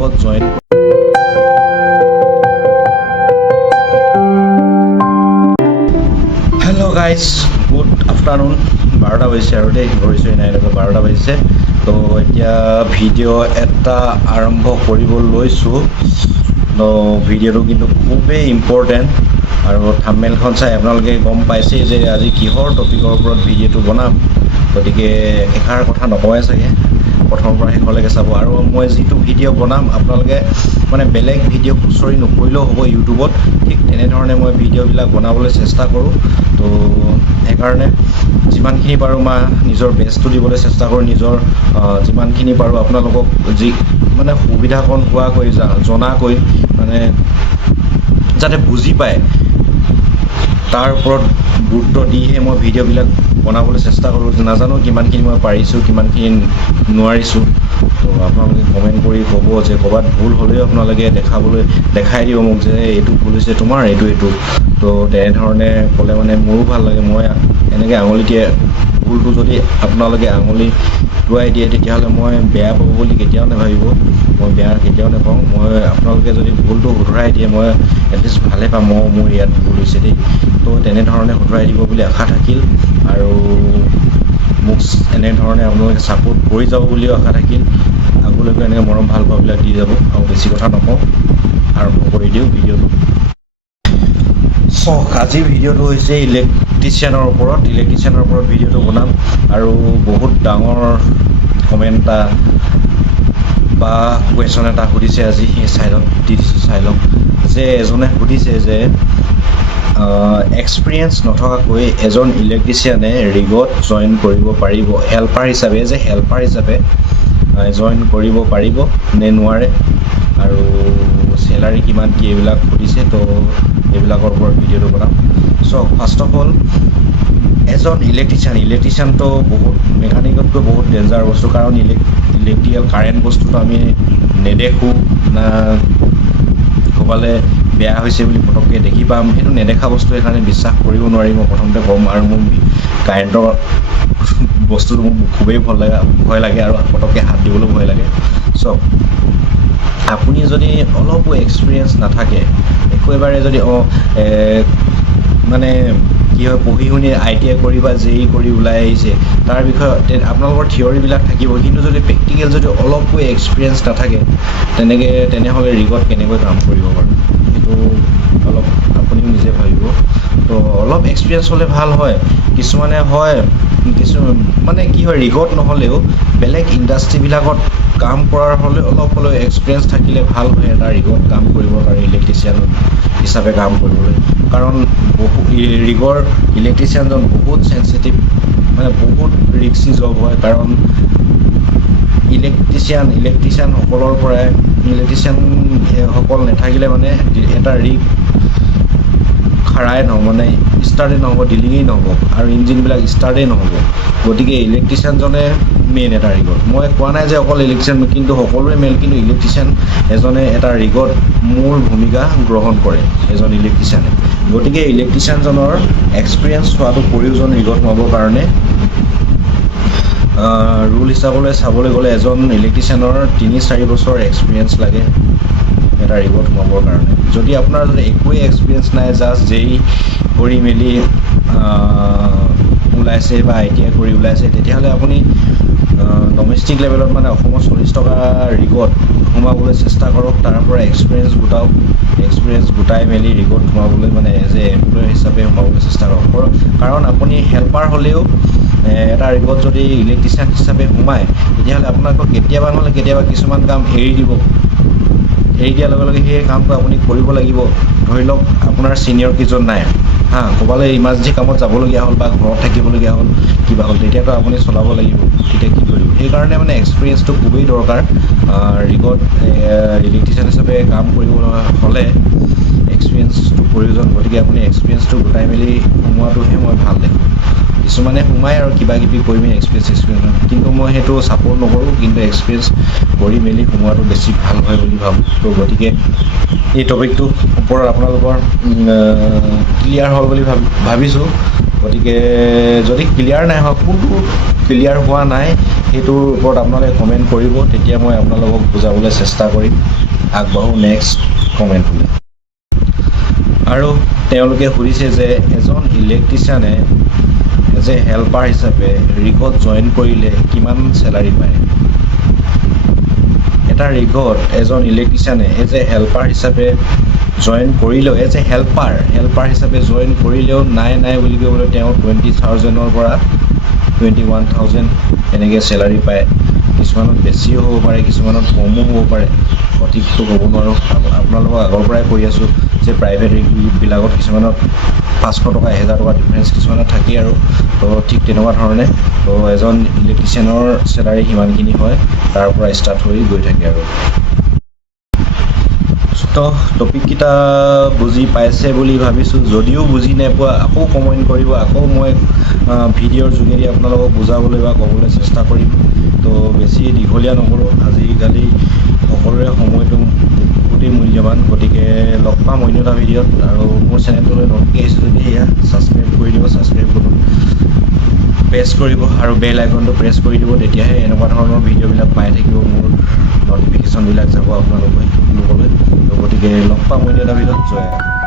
ৰিগত জইন hello' guys good afternoon 12টা বাজিছে আৰু দেই ঘড়ীচৰি নাই 12টা বাজিছে তো এতিয়া ভিডিঅ' এটা আৰম্ভ কৰিব লৈছোঁ তো ভিডিঅ'টো কিন্তু খুবেই ইম্পৰ্টেণ্ট আৰু থাম্বনেইলখন চাই আপোনালোকে গম পাইছেই যে আজি কিহৰ টপিকৰ ওপৰত ভিডিঅ'টো বনাম গতিকে এষাৰ কথা নকওঁৱে চাগে প্ৰথমৰ পৰা শেষলৈকে চাব আৰু মই যিটো ভিডিঅ' বনাম আপোনালোকে মানে বেলেগ ভিডিঅ' খুচৰি নকৰিলেও হ'ব ইউটিউবত ঠিক তেনেধৰণে মই ভিডিঅ'বিলাক বনাবলৈ চেষ্টা কৰোঁ তো সেইকাৰণে যিমানখিনি পাৰোঁ মই নিজৰ বেষ্টটো দিবলৈ চেষ্টা কৰোঁ নিজৰ যিমানখিনি পাৰোঁ আপোনালোকক যি মানে সুবিধাকণ হোৱাকৈ জনাকৈ মানে যাতে বুজি পায় তাৰ ওপৰত গুৰুত্ব দিহে মই ভিডিঅ'বিলাক বনাবলৈ চেষ্টা কৰোঁ নাজানো কিমানখিনি মই পাৰিছোঁ কিমানখিনি নোৱাৰিছোঁ তো আপোনালোকে কমেণ্ট কৰি ক'ব যে ক'ৰবাত ভুল হ'লেও আপোনালোকে দেখাই দিব মোক যে এইটো ভুল হৈছে তোমাৰ এইটো তো তেনেধৰণে ক'লে মানে মোৰো ভাল লাগে মই এনেকৈ আঙুলি দিয়ে ভুলটো যদি আপোনালোকে আঙুলি টুৱাই দিয়ে তেতিয়াহ'লে মই বেয়া পাব বুলি কেতিয়াও নাভাবিব মই বেয়া কেতিয়াও নাপাওঁ মই আপোনালোকে যদি ভুলটো শুধৰাই দিয়ে মই এটলিষ্ট ভালে পাম মোৰ ইয়াত ভুল হৈছে দেই তো তেনেধৰণে শুধৰাই দিব বুলি আশা থাকিল আৰু মোক এনেধৰণে আপোনালোকে ছাপোৰ্ট কৰি যাব বুলিও আশা থাকিল আগলৈকে এনেকৈ মৰম ভাল পোৱাবিলাক দি যাব আৰু বেছি কথা নকওঁ আৰম্ভ কৰি দিওঁ ভিডিঅ'টো আজিৰ ভিডিঅ'টো হৈছে ইলেক্ট্ৰিচিয়ানৰ ওপৰত ভিডিঅ'টো বনাম আৰু বহুত ডাঙৰ কমেণ্ট এটা বা কুৱেশ্যন এটা সুধিছে আজি সেই ছাইডত দি দিছোঁ চাই লওক যে এজনে সুধিছে যে এক্সপিৰিয়েঞ্চ নথকাকৈ এজন ইলেক্ট্ৰিচিয়ানে ৰিগত জইন কৰিব পাৰিব হেল্পাৰ হিচাপে জইন কৰিব পাৰিব নে নোৱাৰে আৰু চেলাৰী কিমান কি এইবিলাক সুধিছে তো এইবিলাকৰ ওপৰত ভিডিঅ'টো বনাম ফাৰ্ষ্ট অফ অল এজন ইলেক্ট্ৰিচিয়ানটো বহুত মেকানিকতকৈ বহুত ডেঞ্জাৰ বস্তু কাৰণ ইলেক্ট্ৰিকেল কাৰেণ্ট বস্তুটো আমি নেদেখোঁ না ক'ৰবালে বেয়া হৈছে বুলি পটককৈ দেখি পাম সেইটো নেদেখা বস্তু সেইকাৰণে বিশ্বাস কৰিব নোৱাৰি মই প্ৰথমতে ক'ম আৰু মোৰ কাৰেণ্টৰ বস্তুটো মোৰ খুবেই ভয় লাগে আৰু পটককৈ হাত দিবলৈও ভয় লাগে আপুনি যদি অলপো এক্সপিৰিয়েঞ্চ নাথাকে একেবাৰে যদি মানে কি হয় পঢ়ি শুনি ITI কৰি বা JEE কৰি ওলাই আহিছে তাৰ বিষয়ে আপোনালোকৰ থিয়ৰিবিলাক থাকিব কিন্তু যদি প্ৰেক্টিকেল যদি অলপো এক্সপিৰিয়েঞ্চ নাথাকে তেনেহ'লে ৰিগত কেনেকৈ কাম কৰিব বাৰু সেইটো অলপ আপুনিও নিজে ভাবিব তো অলপ এক্সপিৰিয়েঞ্চ হ'লে ভাল হয় কিছুমানে হয় মানে কি হয় ৰিগত নহ'লেও বেলেগ ইণ্ডাষ্ট্ৰিবিলাকত কাম কৰাৰ হ'লে অলপ হ'লেও এক্সপিৰিয়েঞ্চ থাকিলে ভাল হয় এটা ৰিগত কাম কৰিবৰ কাৰণে ইলেক্ট্ৰিচিয়ান হিচাপে কাম কৰিবলৈ কাৰণ ৰিগৰ ইলেক্ট্ৰিচিয়ানজন বহুত চেঞ্চিটিভ মানে বহুত ৰিস্কি জব হয় কাৰণ ইলেক্ট্ৰিচিয়ানসকল নাথাকিলে মানে এটা ৰিগ খাৰাই নহ'ব মানে ষ্টাৰ্টেই নহ'ব ডিলিঙেই নহ'ব আৰু ইঞ্জিনবিলাক ষ্টাৰ্টেই নহ'ব গতিকে ইলেক্ট্ৰিচিয়ানজনে মেইন এটা ৰিগত মই কোৱা নাই যে অকল ইলেক্ট্ৰিচিয়ান কিন্তু সকলোৱে মেইন কিন্তু ইলেক্ট্ৰিচিয়ান এজনে এটা ৰিগত মূল ভূমিকা গ্ৰহণ কৰে এজন ইলেক্ট্ৰিচিয়ানে গতিকে ইলেক্ট্ৰিচিয়ানজনৰ এক্সপিৰিয়েঞ্চ হোৱাটো প্ৰয়োজন ৰিগত সোমাবৰ কাৰণে ৰুল হিচাপলৈ চাবলৈ গ'লে এজন ইলেক্ট্ৰিচিয়ানৰ 3-4 বছৰ এক্সপিৰিয়েঞ্চ লাগে এটা ৰিগত সোমাবৰ কাৰণে যদি আপোনাৰ যদি একোৱেই এক্সপিৰিয়েঞ্চ নাই জাষ্ট JEE কৰি মেলি ওলাইছে বা ITI কৰি ওলাইছে তেতিয়াহ'লে আপুনি ডমেষ্টিক লেভেলত মানে অসমত 40 টকা ৰিগত সোমাবলৈ চেষ্টা কৰক তাৰ পৰা এক্সপিৰিয়েঞ্চ গোটাই মেলি ৰিগত সোমাবলৈ মানে এজ এ এমপ্লয় হিচাপে সোমাবলৈ চেষ্টা কৰক কাৰণ আপুনি হেল্পাৰ হ'লেও এটা ৰিগত যদি ইলেক্ট্ৰিচিয়ান হিচাপে সোমায় তেতিয়াহ'লে আপোনাক কেতিয়াবা নহ'লে কেতিয়াবা কিছুমান কাম এৰি দিয়াৰ লগে লগে সেই কামটো আপুনি কৰিব লাগিব ধৰি লওক আপোনাৰ ছিনিয়ৰ কেইজন নাই ক'ৰবালৈ ইমাৰ্জেঞ্চি কামত যাবলগীয়া হ'ল বা ঘৰত থাকিবলগীয়া হ'ল কিবা হ'ল তেতিয়াতো আপুনি চলাব লাগিব তেতিয়া কি কৰিব সেইকাৰণে মানে এক্সপিৰিয়েঞ্চটো খুবেই দৰকাৰ ৰিগত ইলেক্ট্ৰিচিয়ান হিচাপে কাম কৰিবলৈ হ'লে এক্সপিৰিয়েঞ্চটো প্ৰয়োজন গতিকে আপুনি এক্সপিৰিয়েঞ্চটো গোটাই মেলি সোমোৱাটোহে মই ভাল দেখোঁ কিছুমানে সোমায় আৰু কিবা কিবি কৰি মেলি এক্সপিৰিয়েঞ্চ কিন্তু মই সেইটো ছাপোৰ্ট নকৰোঁ কিন্তু এক্সপিৰিয়েঞ্চ কৰি মেলি সোমোৱাটো বেছি ভাল হয় বুলি ভাবোঁ তো গতিকে এই টপিকটোৰ ওপৰত আপোনালোকৰ ক্লিয়াৰ হ'ল বুলি ভাবিছোঁ গতিকে যদি ক্লিয়াৰ নাই হোৱা, কোনটো ক্লিয়াৰ হোৱা নাই সেইটোৰ ওপৰত আপোনালোকে কমেণ্ট কৰিব, তেতিয়া মই আপোনালোকক বুজাবলৈ চেষ্টা কৰিম, আগবাঢ়ো নেক্সট কমেণ্টলৈ। আৰু তেওঁলোকে সুধিছে যে এজন ইলেক্ট্ৰিচিয়ানে এজ এ হেল্পাৰ হিচাপে ৰিগত জইন কৰিলে কিমান চেলাৰী পায়। এটা ৰিগত এজন ইলেক্ট্ৰিচিয়ানে এজ এ হেল্পাৰ হিচাপে জইন কৰিলেও, এজ এ হেল্পাৰ হিচাপে জইন কৰিলেও নাই বুলি ক'বলৈ তেওঁ 20,000-ৰ পৰা 21,000 এনেকৈ চেলাৰী পায়। কিছুমানত বেছিও হ'ব পাৰে, কিছুমানত কমো হ'ব পাৰে, সঠিকটো ক'ব নোৱাৰোঁ। আপোনালোকক আগৰ পৰাই কৈ আছোঁ যে প্ৰাইভেট ৰিগবিলাকত কিছুমানত 500 টকা 1000 টকা ডিফাৰেঞ্চ কিছুমানত থাকেই আৰু। তো ঠিক তেনেকুৱা ধৰণে তো এজন ইলেক্ট্ৰিচিয়ানৰ চেলাৰী সিমানখিনি হয়, তাৰ পৰা ষ্টাৰ্ট হৈ গৈ থাকে আৰু। তো টপিককেইটা বুজি পাইছে বুলি ভাবিছোঁ। যদিও বুজি নাপোৱা আকৌ কমেণ্ট কৰিব, আকৌ মই ভিডিঅ'ৰ যোগেদি আপোনালোকক বুজাবলৈ বা ক'বলৈ চেষ্টা কৰিম। তো বেছি দীঘলীয়া নকৰোঁ, আজিকালি সকলোৰে সময়টো বহুতেই মূল্যৱান। গতিকে লগ পাম অন্য এটা ভিডিঅ'ত। আৰু মোৰ চেনেলটোলৈ নতুনকৈ আহিছোঁ যদি সেয়া ছাবস্ক্ৰাইব কৰি দিব, ছাবস্ক্ৰাইব বটন প্ৰেছ কৰিব আৰু বেল আইকনটো প্ৰেছ কৰি দিব, তেতিয়াহে এনেকুৱা ধৰণৰ ভিডিঅ'বিলাক পাই থাকিব, মোৰ নটিফিকেশ্যনবিলাক যাব আপোনালোকলৈ। গতিকে লগ পাম অন্য এটা ভিডিঅ'ত। জয়।